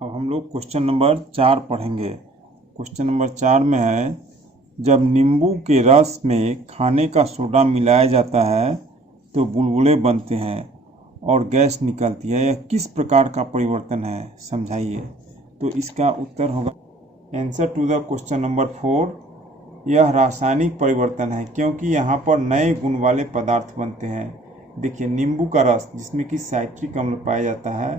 अब हम लोग क्वेश्चन नंबर 4 पढ़ेंगे। क्वेश्चन नंबर 4 में है, जब नींबू के रस में खाने का सोडा मिलाया जाता है तो बुलबुले बनते हैं और गैस निकलती है। यह किस प्रकार का परिवर्तन है, समझाइए। तो इसका उत्तर होगा answer to the question number 4, यह रासायनिक परिवर्तन है, क्योंकि यहाँ पर नए गुण वाले पदार्थ बनते हैं। देखिए, नींबू का रस जिसमें कि साइट्रिक अम्ल पाया जाता है,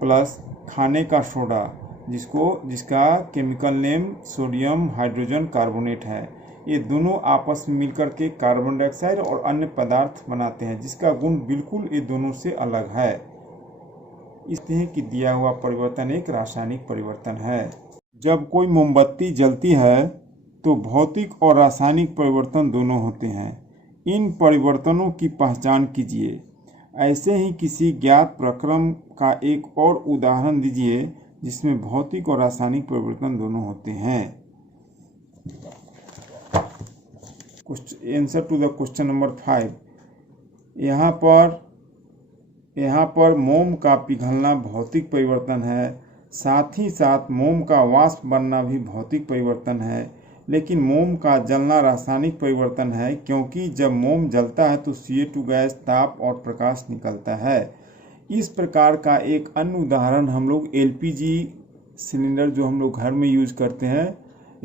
प्लस खाने का सोडा जिसका chemical name sodium hydrogen carbonate है, ये दोनों आपस में मिलकर के कार्बन डाइऑक्साइड और अन्य पदार्थ बनाते हैं, जिसका गुण बिल्कुल ये दोनों से अलग है। इसलिए कि दिया हुआ परिवर्तन एक रासायनिक परिवर्तन है। जब कोई मोमबत्ती जलती है तो भौतिक और रासायनिक परिवर्तन दोनों होते हैं। इन परिवर्तनों की पहचान कीजिए। ऐसे ही किसी ज्ञात प्रक्रम का एक और उदाहरण दीजिए जिसमें भौतिक और रासायनिक परिवर्तन दोनों होते हैं। Answer to the question number 5, यहाँ पर मोम का पिघलना भौतिक परिवर्तन है, साथ ही साथ मोम का वाष्प बनना भी भौतिक परिवर्तन है, लेकिन मोम का जलना रासायनिक परिवर्तन है, क्योंकि जब मोम जलता है तो CO2 गैस, ताप और प्रकाश निकलता है। इस प्रकार का एक अन्य उदाहरण हम लोग LPG सिलेंडर जो हम लोग घर में यूज करते हैं,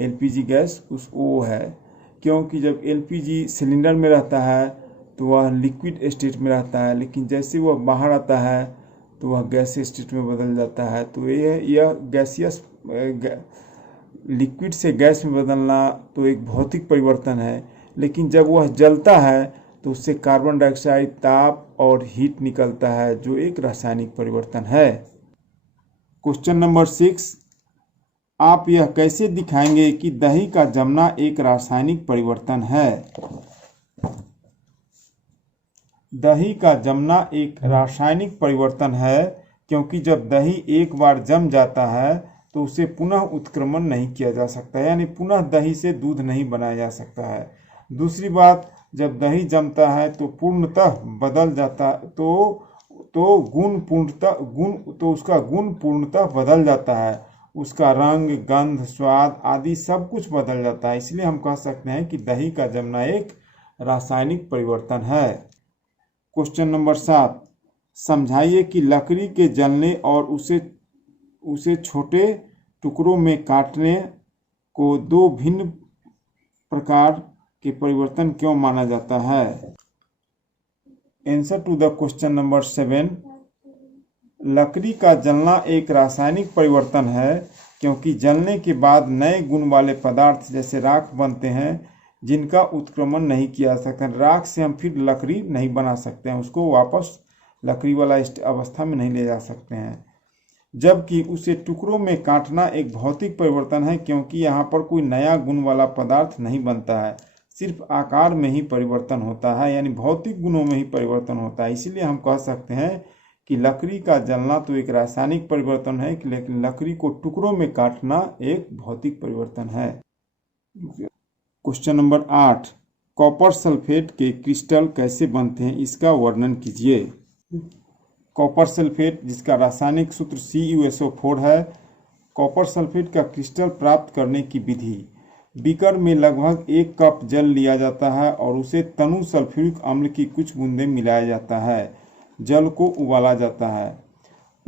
LPG गैस, वो है। क्योंकि जब LPG सिलेंडर में रहता है तो वह लिक्विड स्टेट में रहता है, लेकिन जैसे वह बाहर आता है तो वह गैसीय स्टेट में बदल जाता है। तो यह गैसियस लिक्विड से गैस में बदलना तो एक भौतिक परिवर्तन है, लेकिन जब वह जलता है तो उससे कार्बन डाइऑक्साइड, ताप और हीट निकलता है, जो एक रासायनिक परिवर्तन है। क्वेश्चन नंबर 6, आप यह कैसे दिखाएंगे कि दही का जमना एक रासायनिक परिवर्तन है। दही का जमना एक रासायनिक परिवर्तन है, क्योंकि जब दही एक बार जम जाता है तो उसे पुनः उत्क्रमण नहीं किया जा सकता है, यानी पुनः दही से दूध नहीं बनाया जा सकता है। दूसरी बात, जब दही जमता है तो पूर्णतः बदल जाता उसका गुण पूर्णतः बदल जाता है, उसका रंग, गंध, स्वाद आदि सब कुछ बदल जाता है। इसलिए हम कह सकते हैं कि दही का जमना एक रासायनिक परिवर्तन है। क्वेश्चन नंबर 7, समझाइए कि लकड़ी के जलने और उसे छोटे टुकड़ों में काटने को दो भिन्न प्रकार के परिवर्तन क्यों माना जाता है। Answer to the question number 7, लकड़ी का जलना एक रासायनिक परिवर्तन है, क्योंकि जलने के बाद नए गुण वाले पदार्थ जैसे राख बनते हैं, जिनका उत्क्रमण नहीं किया जा सकता। राख से हम फिर लकड़ी नहीं बना सकते हैं, उसको वापस लकड़ी वाला अवस्था में नहीं ले जा सकते हैं। जबकि उसे टुकड़ों में काटना एक भौतिक परिवर्तन है, क्योंकि यहाँ पर कोई नया गुण वाला पदार्थ नहीं बनता है, सिर्फ आकार में ही परिवर्तन होता है, यानी भौतिक गुणों में ही परिवर्तन होता है। इसलिए हम कह सकते हैं कि लकड़ी का जलना तो एक रासायनिक परिवर्तन है, लेकिन लकड़ी को टुकड़ों में काटना एक भौतिक परिवर्तन है। क्वेश्चन नंबर 8, कॉपर सल्फेट के क्रिस्टल कैसे बनते हैं, इसका वर्णन कीजिए। कॉपर सल्फेट, जिसका रासायनिक सूत्र CuSO4 है। कॉपर सल्फेट का क्रिस्टल प्राप्त करने की विधि, बीकर में लगभग 1 कप जल लिया जाता है और उसे तनु सल्फ्यूरिक अम्ल की कुछ बूंदें मिलाया जाता है। जल को उबाला जाता है।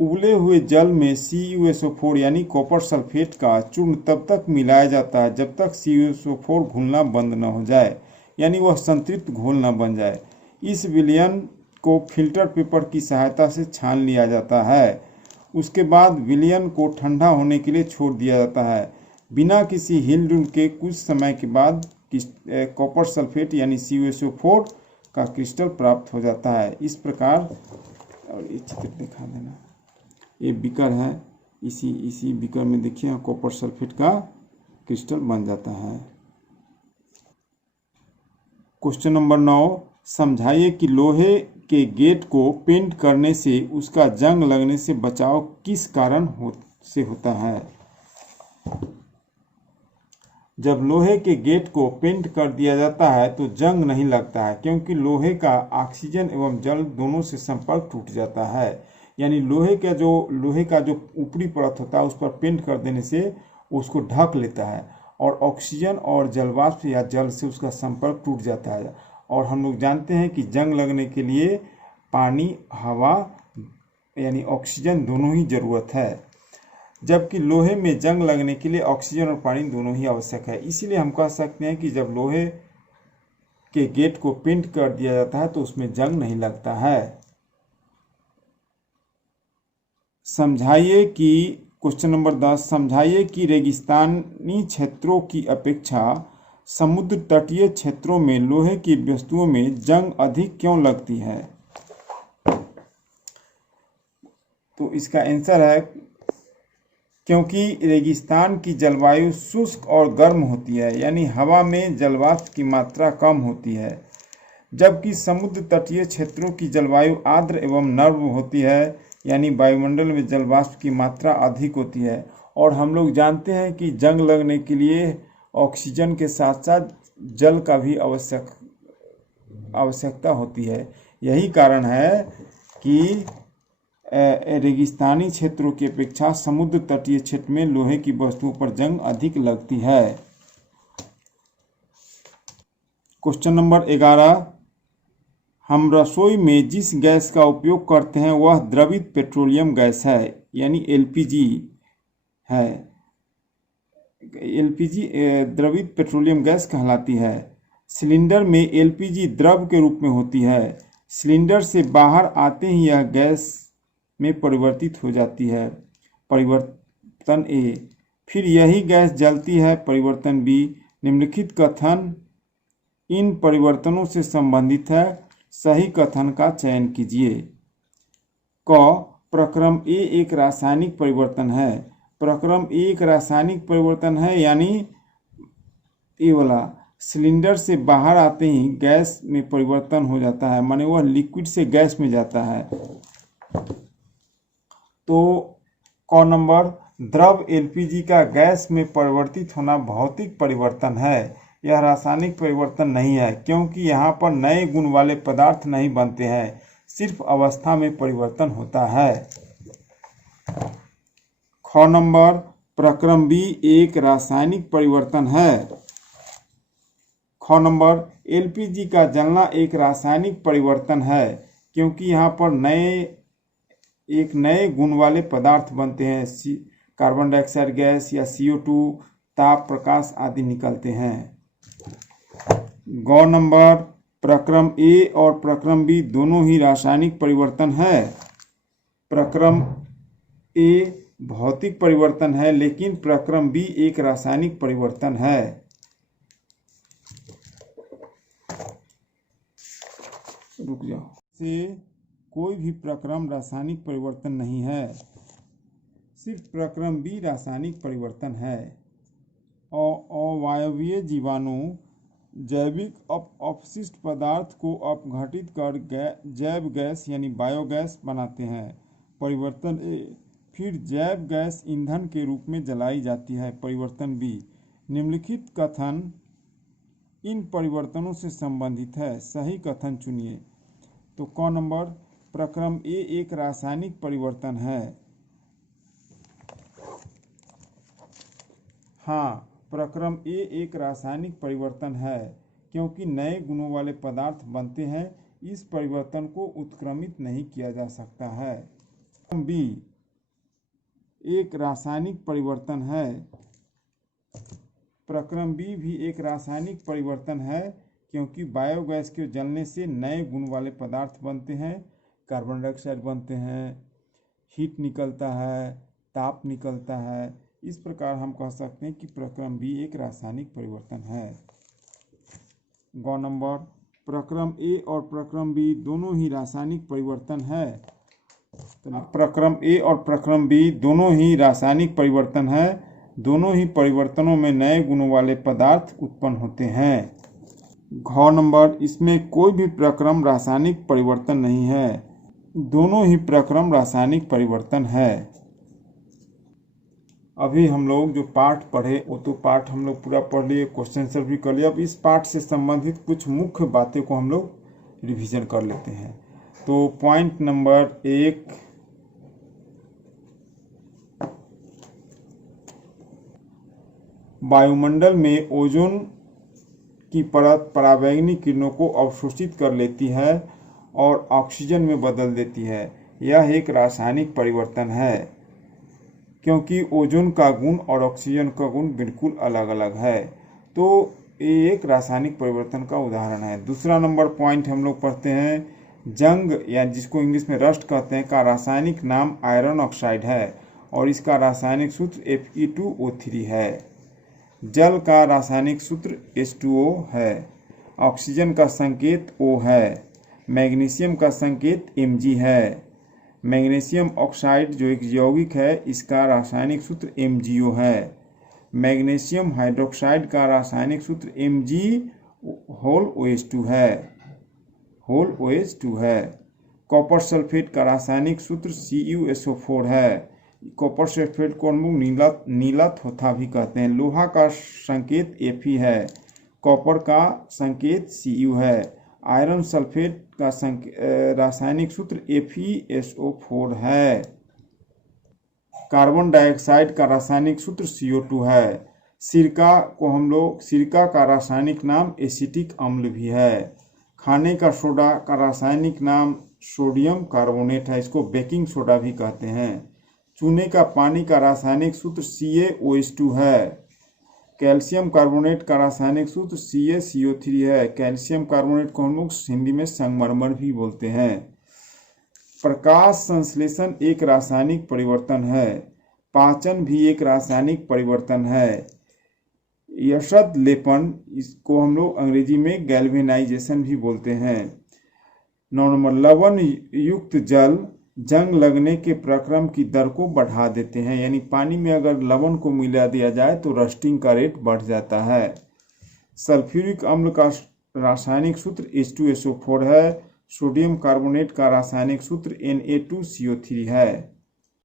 उबले हुए जल में CuSO4 यानी कॉपर सल्फेट का चूर्ण तब तक मिलाया जाता है जब तक CuSO4 घुलना बंद न हो जाए, यानी वह संतृप्त घोल न बन जाए। इस विलयन को फिल्टर पेपर की सहायता से छान लिया जाता है। उसके बाद विलयन को ठंडा होने के लिए छोड़ दिया जाता है। बिना किसी हिलडुल के कुछ समय के बाद कॉपर सल्फेट यानी CuSO4 का क्रिस्टल प्राप्त हो जाता है। इस प्रकार, और ये चित्र दिखा देना, ये बीकर है, इसी बीकर में देखिए कॉपर सल्फेट का क्रिस्टल बन जाता है। क्वेश्चन नंबर 9, समझाइए कि लोहे के गेट को पेंट करने से उसका जंग लगने से बचाव किस कारण से होता है। जब लोहे के गेट को पेंट कर दिया जाता है तो जंग नहीं लगता है, क्योंकि लोहे का ऑक्सीजन एवं जल दोनों से संपर्क टूट जाता है। यानी लोहे का जो ऊपरी परत होता है उस पर पेंट कर देने से उसको ढक लेता है और ऑक्सीजन और जलवाष्प या जल से उसका संपर्क टूट जाता है। और हम लोग जानते हैं कि जंग लगने के लिए पानी, हवा यानी ऑक्सीजन दोनों ही ज़रूरत है, जबकि लोहे में जंग लगने के लिए ऑक्सीजन और पानी दोनों ही आवश्यक है। इसीलिए हम कह सकते हैं कि जब लोहे के गेट को पेंट कर दिया जाता है तो उसमें जंग नहीं लगता है। समझाइए कि क्वेश्चन नंबर 10, समझाइए कि रेगिस्तानी क्षेत्रों की अपेक्षा समुद्र तटीय क्षेत्रों में लोहे की वस्तुओं में जंग अधिक क्यों लगती है। तो इसका आंसर है क्योंकि रेगिस्तान की जलवायु शुष्क और गर्म होती है, यानी हवा में जलवाष्प की मात्रा कम होती है, जबकि समुद्र तटीय क्षेत्रों की जलवायु आर्द्र एवं नर्म होती है, यानी वायुमंडल में जलवाष्प की मात्रा अधिक होती है। और हम लोग जानते हैं कि जंग लगने के लिए ऑक्सीजन के साथ साथ जल का भी आवश्यकता होती है। यही कारण है कि रेगिस्तानी क्षेत्रों की अपेक्षा समुद्र तटीय क्षेत्र में लोहे की वस्तुओं पर जंग अधिक लगती है। क्वेश्चन नंबर 11, हम रसोई में जिस गैस का उपयोग करते हैं वह द्रवित पेट्रोलियम गैस है, यानी एलपीजी है। एलपीजी द्रवित पेट्रोलियम गैस कहलाती है। सिलेंडर में एलपीजी द्रव के रूप में होती है। सिलेंडर से बाहर आते ही यह गैस में परिवर्तित हो जाती है। परिवर्तन ए, फिर यही गैस जलती है। परिवर्तन बी, निम्नलिखित कथन इन परिवर्तनों से संबंधित है, सही कथन का चयन कीजिए। क, प्रक्रम ए एक रासायनिक परिवर्तन है। प्रक्रम ए एक रासायनिक परिवर्तन है, यानी ये वाला सिलेंडर से बाहर आते ही गैस में परिवर्तन हो जाता है, माने वह लिक्विड से गैस में जाता है। तो क नंबर, द्रव एलपीजी का गैस में परिवर्तित होना भौतिक परिवर्तन है, यह रासायनिक परिवर्तन नहीं है, क्योंकि यहाँ पर नए गुण वाले पदार्थ नहीं बनते हैं, सिर्फ अवस्था में परिवर्तन होता है। ख नंबर, प्रक्रम बी एक रासायनिक परिवर्तन है। ख नंबर, एलपीजी का जलना एक रासायनिक परिवर्तन है, क्योंकि यहाँ पर नए गुण वाले पदार्थ बनते हैं, कार्बन डाइऑक्साइड गैस या CO2, ताप, प्रकाश आदि निकलते हैं। ग नंबर, प्रक्रम ए और प्रक्रम बी दोनों ही रासायनिक परिवर्तन है। प्रक्रम ए भौतिक परिवर्तन है, लेकिन प्रक्रम बी एक रासायनिक परिवर्तन है। रुक जाओ, से कोई भी प्रक्रम रासायनिक परिवर्तन नहीं है, सिर्फ प्रक्रम बी रासायनिक परिवर्तन है। अवायवीय जीवाणु जैविक अपशिष्ट पदार्थ को अपघटित कर जैव गैस यानी बायोगैस बनाते हैं। परिवर्तन ए, फिर जैव गैस ईंधन के रूप में जलाई जाती है। परिवर्तन बी, निम्नलिखित कथन इन परिवर्तनों से संबंधित है, सही कथन चुनिए। तो क नंबर, प्रक्रम ए एक रासायनिक परिवर्तन है। हाँ, प्रक्रम ए एक रासायनिक परिवर्तन है, क्योंकि नए गुणों वाले पदार्थ बनते हैं, इस परिवर्तन को उत्क्रमित नहीं किया जा सकता है। बी एक रासायनिक परिवर्तन है। प्रक्रम बी भी एक रासायनिक परिवर्तन है, क्योंकि बायोगैस के जलने से नए गुण वाले पदार्थ बनते हैं, कार्बन डाइऑक्साइड बनते हैं, हीट निकलता है, ताप निकलता है। इस प्रकार हम कह सकते हैं कि प्रक्रम बी एक रासायनिक परिवर्तन है। ग नंबर, प्रक्रम ए और प्रक्रम बी दोनों ही रासायनिक परिवर्तन है। प्रक्रम ए और प्रक्रम बी दोनों ही रासायनिक परिवर्तन है। दोनों ही परिवर्तनों में नए गुणों वाले पदार्थ उत्पन्न होते हैं। घ नंबर, इसमें कोई भी प्रक्रम रासायनिक परिवर्तन नहीं है, दोनों ही प्रक्रम रासायनिक परिवर्तन है। अभी हम लोग जो पाठ पढ़े वो तो पाठ हम लोग पूरा पढ़ लिए, क्वेश्चन आंसर भी कर लिया। अब इस पाठ से संबंधित कुछ मुख्य बातें को हम लोग रिवीजन कर लेते हैं। तो पॉइंट नंबर 1, वायुमंडल में ओजोन की परत पराबैंगनी किरणों को अवशोषित कर लेती है और ऑक्सीजन में बदल देती है। यह एक रासायनिक परिवर्तन है, क्योंकि ओजोन का गुण और ऑक्सीजन का गुण बिल्कुल अलग अलग है। तो ये एक रासायनिक परिवर्तन का उदाहरण है। दूसरा नंबर पॉइंट हम लोग पढ़ते हैं। जंग या जिसको इंग्लिश में रस्ट कहते हैं का रासायनिक नाम आयरन ऑक्साइड है और इसका रासायनिक सूत्र Fe2O3 है। जल का रासायनिक सूत्र H2O है। ऑक्सीजन का संकेत O है। मैग्नीशियम का संकेत Mg है। मैग्नीशियम ऑक्साइड जो एक यौगिक है इसका रासायनिक सूत्र MgO है। मैग्नीशियम हाइड्रोक्साइड का रासायनिक सूत्र Mg(OH2) है। कॉपर सल्फेट का रासायनिक सूत्र CuSO4 है। कॉपर सल्फेट को हम लोग नीला थोथा भी कहते हैं। लोहा का संकेत Fe है। कॉपर का संकेत Cu है। आयरन सल्फेट का रासायनिक सूत्र FeSO4 है। कार्बन डाइऑक्साइड का रासायनिक सूत्र CO2 है। सिरका का रासायनिक नाम एसिटिक अम्ल भी है। खाने का सोडा का रासायनिक नाम सोडियम कार्बोनेट है, इसको बेकिंग सोडा भी कहते हैं। चूने का पानी का रासायनिक सूत्र CaOH2 है। कैल्शियम कार्बोनेट का रासायनिक सूत्र CaCO3 है। कैल्शियम कार्बोनेट को हम लोग हिंदी में संगमरमर भी बोलते हैं। प्रकाश संश्लेषण एक रासायनिक परिवर्तन है। पाचन भी एक रासायनिक परिवर्तन है। यशद लेपन, इसको हम लोग अंग्रेजी में गैल्वेनाइजेशन भी बोलते हैं। 9 नंबर, लवण युक्त जल जंग लगने के प्रक्रम की दर को बढ़ा देते हैं, यानी पानी में अगर लवण को मिला दिया जाए तो रस्टिंग का रेट बढ़ जाता है। सल्फ्यूरिक अम्ल का रासायनिक सूत्र H2SO4 है। सोडियम कार्बोनेट का रासायनिक सूत्र Na2CO3 है।